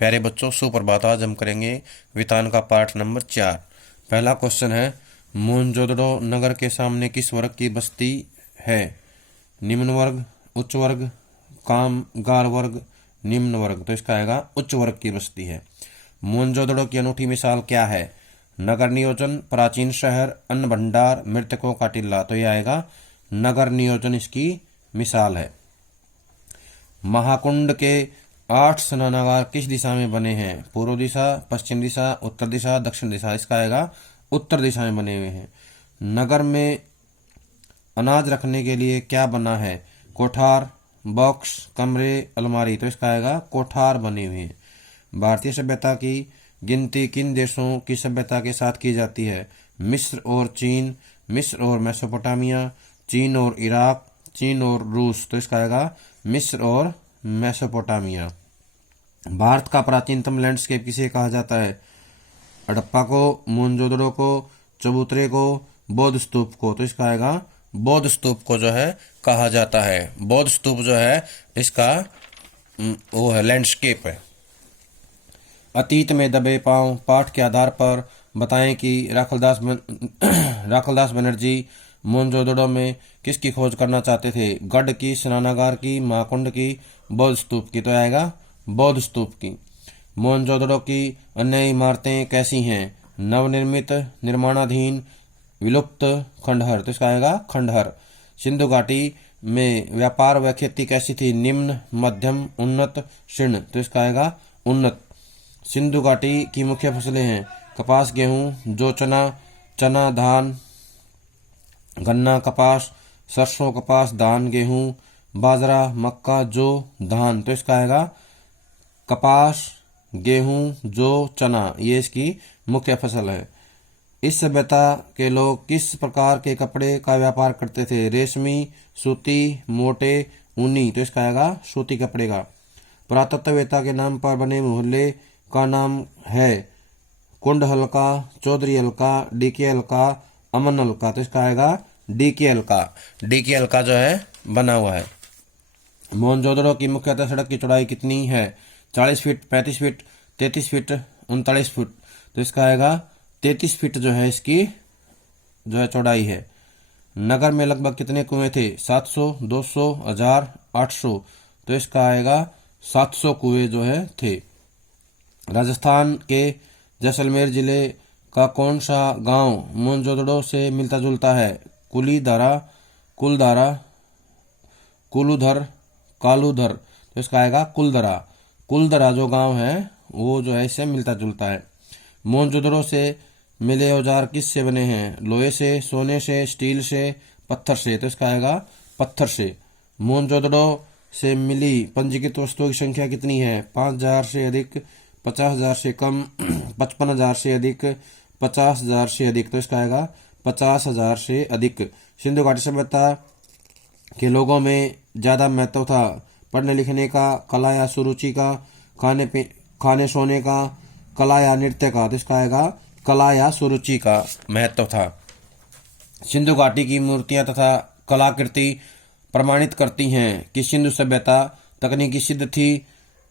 प्यारे बच्चों, सुप्रभात। आज हम करेंगे वितान का पाठ नंबर 4। पहला क्वेश्चन है, मोहनजोदड़ो नगर के सामने किस वर्ग की बस्ती है? निम्न वर्ग, उच्च वर्ग, कामगार वर्ग, निम्न वर्ग। तो इसका आएगा उच्च वर्ग की बस्ती है। मोहनजोदड़ो की अनूठी मिसाल क्या है? नगर नियोजन, प्राचीन शहर, अन्न भंडार, मृतकों का टिल्ला। तो यह आएगा नगर नियोजन इसकी मिसाल है। महाकुंड के 8 स्नानागार किस दिशा में बने हैं? पूर्व दिशा, पश्चिम दिशा, उत्तर दिशा, दक्षिण दिशा। इसका आएगा उत्तर दिशा में बने हुए हैं। नगर में अनाज रखने के लिए क्या बना है? कोठार, बॉक्स, कमरे, अलमारी। तो इसका आएगा कोठार बने हुए हैं। भारतीय सभ्यता की गिनती किन देशों की सभ्यता के साथ की जाती है? मिस्र और चीन, मिस्र और मेसोपोटामिया, चीन और इराक, चीन और रूस। तो इसका आएगा मिस्र और मेसोपोटामिया। भारत का प्राचीनतम लैंडस्केप किसे कहा जाता है? हड़प्पा को, मोहनजोदड़ो को, चबूतरे को, बौद्ध स्तूप को। तो इसका आएगा बौद्ध स्तूप को जो है कहा जाता है। बौद्ध स्तूप जो है इसका वो है लैंडस्केप है। अतीत में दबे पांव पाठ के आधार पर बताएं कि राखलदास बनर्जी मोहनजोदड़ो में किसकी खोज करना चाहते थे? गढ़ की, स्नानागार की, महाकुंड की, बौद्ध स्तूप की। तो आएगा बौद्ध स्तूप की। मोहनजोदड़ो की अन्य इमारतें कैसी हैं? नवनिर्मित, निर्माणाधीन, विलुप्त, खंडहर। तो इसका आएगा खंडहर। सिंधु घाटी में व्यापार व खेती कैसी थी? निम्न, मध्यम, उन्नत, शीर्ण। तो इसका आएगा उन्नत। सिंधु घाटी की मुख्य फसलें हैं कपास, गेहूं, जौ, चना, धान, गन्ना, कपास, सरसों, कपास, धान, गेहूं, बाजरा, मक्का, जौ, धान। तो इसका आएगा कपास, गेहूं, जौ, चना। ये इसकी मुख्य फसल है। इस सभ्यता के लोग किस प्रकार के कपड़े का व्यापार करते थे? रेशमी, सूती, मोटे, ऊनी। तो इसका आएगा सूती कपड़े का। पुरातत्ववेत्ता के नाम पर बने मोहल्ले का नाम है? कुंड हल्का, चौधरी हल्का, डीके हल्का, अमन हल्का। तो इसका आएगा डीके हल्का। डीके हल्का जो है बना हुआ है। मोहनजोदड़ो की मुख्यतः सड़क की चौड़ाई कितनी है? 40 फीट, 35 फीट, 33 फीट, 39 फीट। तो इसका आएगा 33 फीट जो है इसकी जो है चौड़ाई है। नगर में लगभग कितने कुएं थे? 700, 200, 1000, 800। तो इसका आएगा 700 कुएं जो है थे। राजस्थान के जैसलमेर जिले का कौन सा गांव मोहनजोदड़ो से मिलता जुलता है? कुलीधारा, कुलधारा, कुलूधर, कालूधर। तो इसका आएगा कुलधरा। कुलधरा जो गांव है वो जो है इससे मिलता जुलता है। मोहनजोदड़ो से मिले औजार किस से बने हैं? लोहे से, सोने से, स्टील से, पत्थर से। तो इसका आएगा पत्थर से। मोहनजोदड़ो से मिली पंजीकृत वस्तुओं की संख्या कितनी है? 5000 से अधिक, 50,000 से कम, 55,000 से अधिक, 50,000 से अधिक। तो इसका आएगा 50,000 से अधिक। सिंधु घाटी सभ्यता के लोगों में ज्यादा महत्व था पढ़ने लिखने का, कला या सुरुचि का, खाने सोने का, कला या नृत्य का। तो इसका आएगा कला या सुरुचि का महत्व था। सिंधु घाटी की मूर्तियां तथा कलाकृति प्रमाणित करती हैं कि सिंधु सभ्यता तकनीकी सिद्ध थी,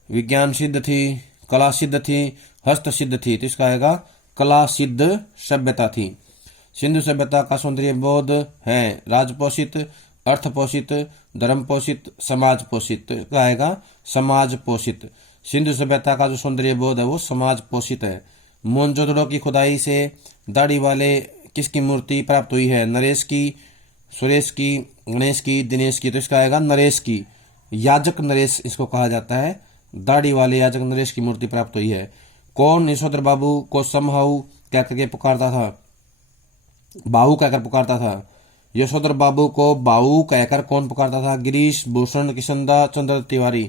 विज्ञान सिद्ध थी, कला सिद्ध थी, हस्त सिद्ध थी। तो इसका आएगा कला सिद्ध सभ्यता थी। सिंधु सभ्यता का सौंदर्य बोध है राजपोषित, अर्थपोषित, धर्म पोषित, समाज पोषित। तो इसका आएगा समाज पोषित। सिंधु सभ्यता का जो सौंदर्य बोध है वो समाज पोषित है। मोहनजोदड़ो की खुदाई से दाढ़ी वाले किसकी मूर्ति प्राप्त हुई है? नरेश की, सुरेश की, गणेश की, दिनेश की। तो इसका आएगा नरेश की। याजक नरेश इसको कहा जाता है। दाढ़ी वाले याजक नरेश की मूर्ति प्राप्त हुई है। कौन यशोधर बाबू को समहाउ कहकर के पुकारता था? बाहू कहकर पुकारता था। यशोधर बाबू को बाहू कहकर कौन पुकारता था? गिरीश, भूषण, किशनदा, चंद्रदत्त तिवारी।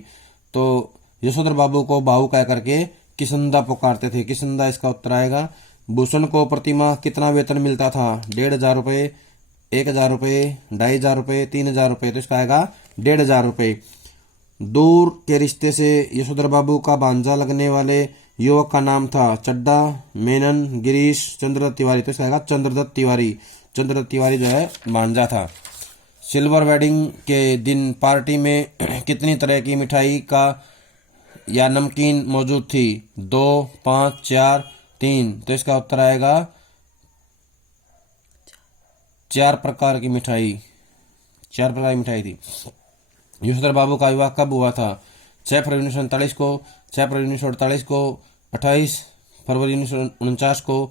तो यशोधर बाबू को बाहू कहकर के किशनदा पुकारते थे। किशनदा इसका उत्तर आएगा। भूषण को प्रतिमाह कितना वेतन मिलता था? 1,500 रुपये, 1,000 रुपये, 2,500 रुपये, 3,000 रुपये। तो इसका आएगा 1,500 रुपये। दूर के रिश्ते से यशोधर बाबू का भांजा लगने वाले युवक का नाम था? चड्डा, मेनन, गिरीश, चंद्रदत्त तिवारी। तो इसका आएगा चंद्रदत्त तिवारी। चंद्रदत्त तिवारी जो है भांजा था। सिल्वर वेडिंग के दिन पार्टी में कितनी तरह की मिठाई का या नमकीन मौजूद थी? 2, 5, 4, 3। तो इसका उत्तर आएगा 4 प्रकार की मिठाई। 4 प्रकार की मिठाई थी। यशोधर बाबू का विवाह कब हुआ था? 6 फरवरी 1947 को, 6 फरवरी 1948 को, 28 फरवरी 1949 को,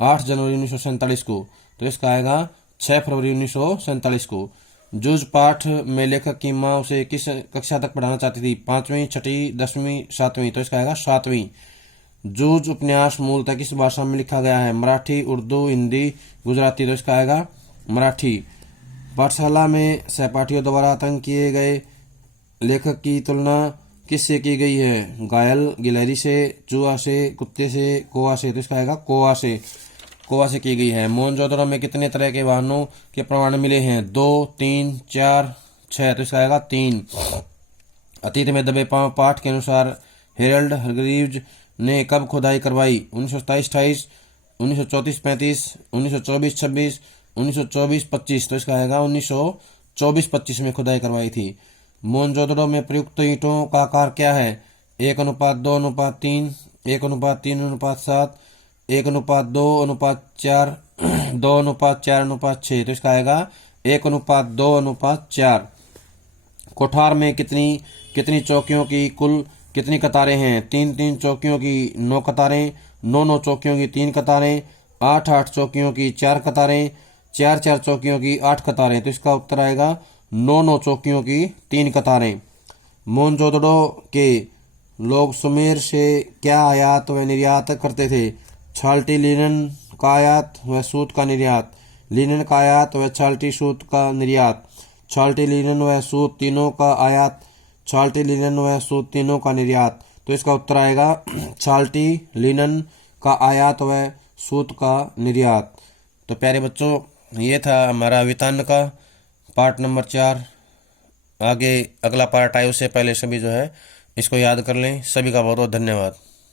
8 जनवरी 1947 को। तो इसका आएगा 6 फरवरी 1947 को। जूझ पाठ में लेखक की माँ उसे किस कक्षा तक पढ़ाना चाहती थी? 5वीं, 6ठी, 10वीं, 7वीं। तो इसका आएगा 7वीं। जूझ उपन्यास मूलतः किस भाषा में लिखा गया है? मराठी, उर्दू, हिंदी, गुजराती। तो इसका आएगा मराठी। पाठशाला में सहपाठियों द्वारा आतंक किए गए लेखक की तुलना किससे की गई है? घायल, गिलहरी से, चूहा से, कुत्ते से, कौवा से। तो इसका आएगा कौवा से। कौवा से की गई है। मोहनजोदड़ो में कितने तरह के वाहनों के प्रमाण मिले हैं? 2, 3, 4, 6। तो इसका आएगा 3। अतीत में दबे पांव पाठ के अनुसार हेरल्ड हरग्रीव्ज ने कब खुदाई करवाई? 1927-28, 1934-35, 1924-26, 1924-25। तो इसका आएगा 1924-25 में खुदाई करवाई थी। मोहनजोदड़ो में प्रयुक्त ईंटों का आकार क्या है? 1:2:3, 1:3:7, 1:2:4, 2:4:6। तो इसका आएगा 1:2:4। कोठार में कितनी चौकियों की कुल कितनी कतारें हैं? 3-3 चौकियों की 9 कतारें, 9-9 चौकियों की 3 कतारें, 8-8 चौकियों की 4 कतारें, 4-4 चौकियों की 8 कतारें। तो इसका उत्तर आएगा 9-9 चौकियों की 3 कतारें। मोहनजोदड़ो के लोग सुमेर से क्या आयात व निर्यात करते थे? छाल्टी लिनन का आयात व सूत का निर्यात, लिनन का आयात व छाल्टी सूत का निर्यात, छाल्टी लिनन व सूत तीनों का आयात, छाल्टी लिनन व सूत तीनों का निर्यात। तो इसका उत्तर आएगा छाल्टी लिनन का आयात व सूत का निर्यात। तो प्यारे बच्चों, ये था हमारा वितान का पार्ट नंबर 4। आगे अगला पार्ट आए उससे पहले सभी जो है इसको याद कर लें। सभी का बहुत बहुत धन्यवाद।